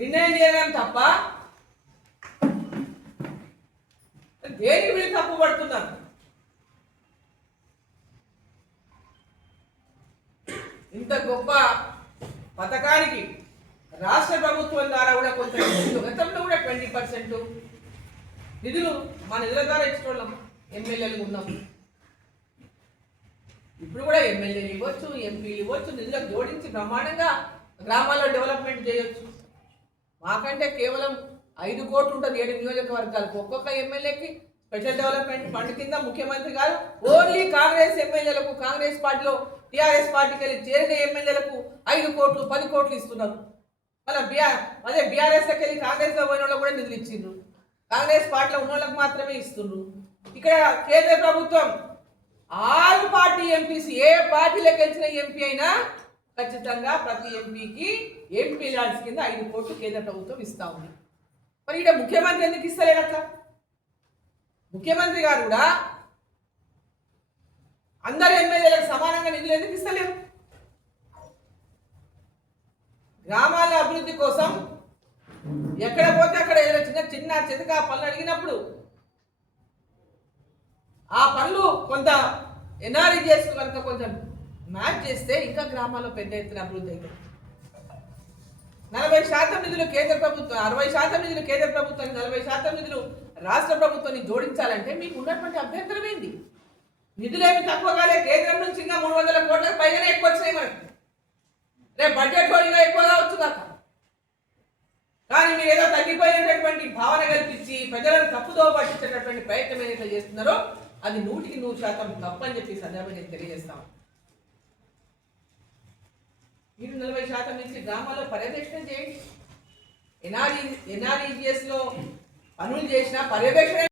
నిర్ణయం చేయడం తప్ప దేని వీళ్ళు తప్పు పడుతున్నారు. ఇంత గొప్ప పథకానికి రాష్ట్ర ప్రభుత్వం ద్వారా కూడా కొంత గతంలో కూడా 20% నిధులు మా నిధుల ద్వారా ఇచ్చుకోవడం ఎమ్మెల్యేలు ఉన్నాం. ఇప్పుడు కూడా ఎమ్మెల్యేలు ఇవ్వచ్చు, ఎంపీలు ఇవ్వచ్చు, నిధులకు జోడించి బ్రహ్మాండంగా గ్రామాల్లో డెవలప్మెంట్ చేయొచ్చు. మాకంటే కేవలం 5 కోట్లు ఉంటుంది 7 నియోజకవర్గాలకు. ఒక్కొక్క ఎమ్మెల్యేకి స్పెషల్ డెవలప్మెంట్ ఫండ్ కింద ముఖ్యమంత్రి గారు ఓన్లీ కాంగ్రెస్ ఎమ్మెల్యేలకు, కాంగ్రెస్ పార్టీలో టీఆర్ఎస్ పార్టీకి వెళ్ళి చేరిన ఎమ్మెల్యేలకు 5 కోట్లు 10 కోట్లు ఇస్తున్నారు. మళ్ళీ అదే బీఆర్ఎస్కి వెళ్ళి కాంగ్రెస్లో పోయిన వాళ్ళకు కూడా నిధులు ఇచ్చిండ్రు. కాంగ్రెస్ పార్టీలో ఉన్న వాళ్ళకి మాత్రమే ఇస్తున్నారు. ఇక్కడ కేంద్ర ప్రభుత్వం ఆల్ పార్టీ ఎంపీస్, ఏ పార్టీలోకి గెలిచిన ఎంపీ అయినా ఖచ్చితంగా ప్రతి ఎంపీకి ఎంపీ ల్యాడ్స్ కింద 5 కోట్లు కేంద్ర ప్రభుత్వం ఇస్తా ఉంది. మరి ఇక్కడ ముఖ్యమంత్రి ఎందుకు ఇస్తలేడు అట్లా? ముఖ్యమంత్రి గారు కూడా అందరు ఎమ్మెల్యేలకు సమానంగా నిధులు ఎందుకు ఇస్తలేరు? గ్రామాల అభివృద్ధి కోసం ఎక్కడ పోతే అక్కడ ఏదైనా చిన్న చితక పనులు అడిగినప్పుడు ఆ పనులు కొంత ఎన్ఆర్ఈజీఎస్ కనుక కొంచెం మ్యాచ్ చేస్తే ఇంకా గ్రామాల్లో పెద్ద ఎత్తున అభివృద్ధి అవుతుంది. 40% నిధులు కేంద్ర ప్రభుత్వం, 60% నిధులు కేంద్ర ప్రభుత్వానికి, 40% నిధులు రాష్ట్ర ప్రభుత్వాన్ని జోడించాలంటే మీకు ఉన్నటువంటి అభ్యంతరం ఏంటి? నిధులేమి తక్కువ కాలే, కేంద్రం నుంచి ఇంకా 300 కోట్లకు పైగానే ఎక్కువ వచ్చినాయి మనకి. రేపు బడ్జెట్ ఇంకా ఎక్కువగా వచ్చు కాక, కానీ మీరు ఏదో తగ్గిపోయినటువంటి భావన కల్పించి ప్రజలను తప్పుదో పట్టించేటటువంటి ప్రయత్నం ఏదైతే చేస్తున్నారో అది 100% తప్పని చెప్పి సందర్భంగా తెలియజేస్తాం. మీరు 40% నుంచి గ్రామాల్లో పర్యవేక్షణ చేయండి. ఎన్ఆర్ఈజీఎస్ లో పనులు చేసిన పర్యవేక్షణ